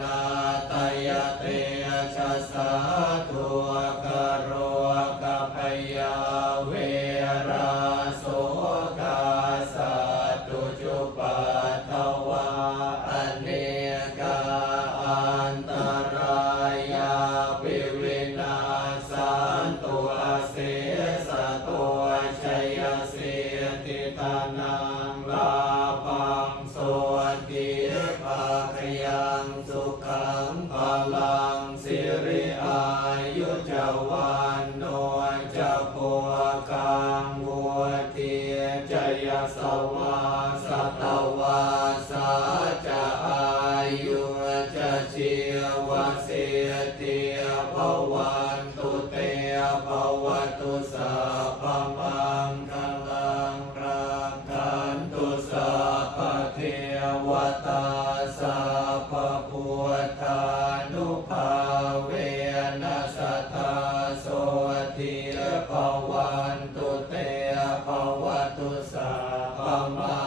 นาตยเตชะสาธุกโรกพยาเวราโสกาสัตุจุปัตถวาอเนกาอันตรายาปิวินาสันตุอาเสสตัวชัยเสติตานังลาปังโสติ ขังพลังสิริอายุจวันโนจะโพกังวัวเทียจยสวาสตวาสาจะอายุจะชีวเสียเตียภวันตุเตภวตุสัพ ทิภวันตุเตภวตุสาภมั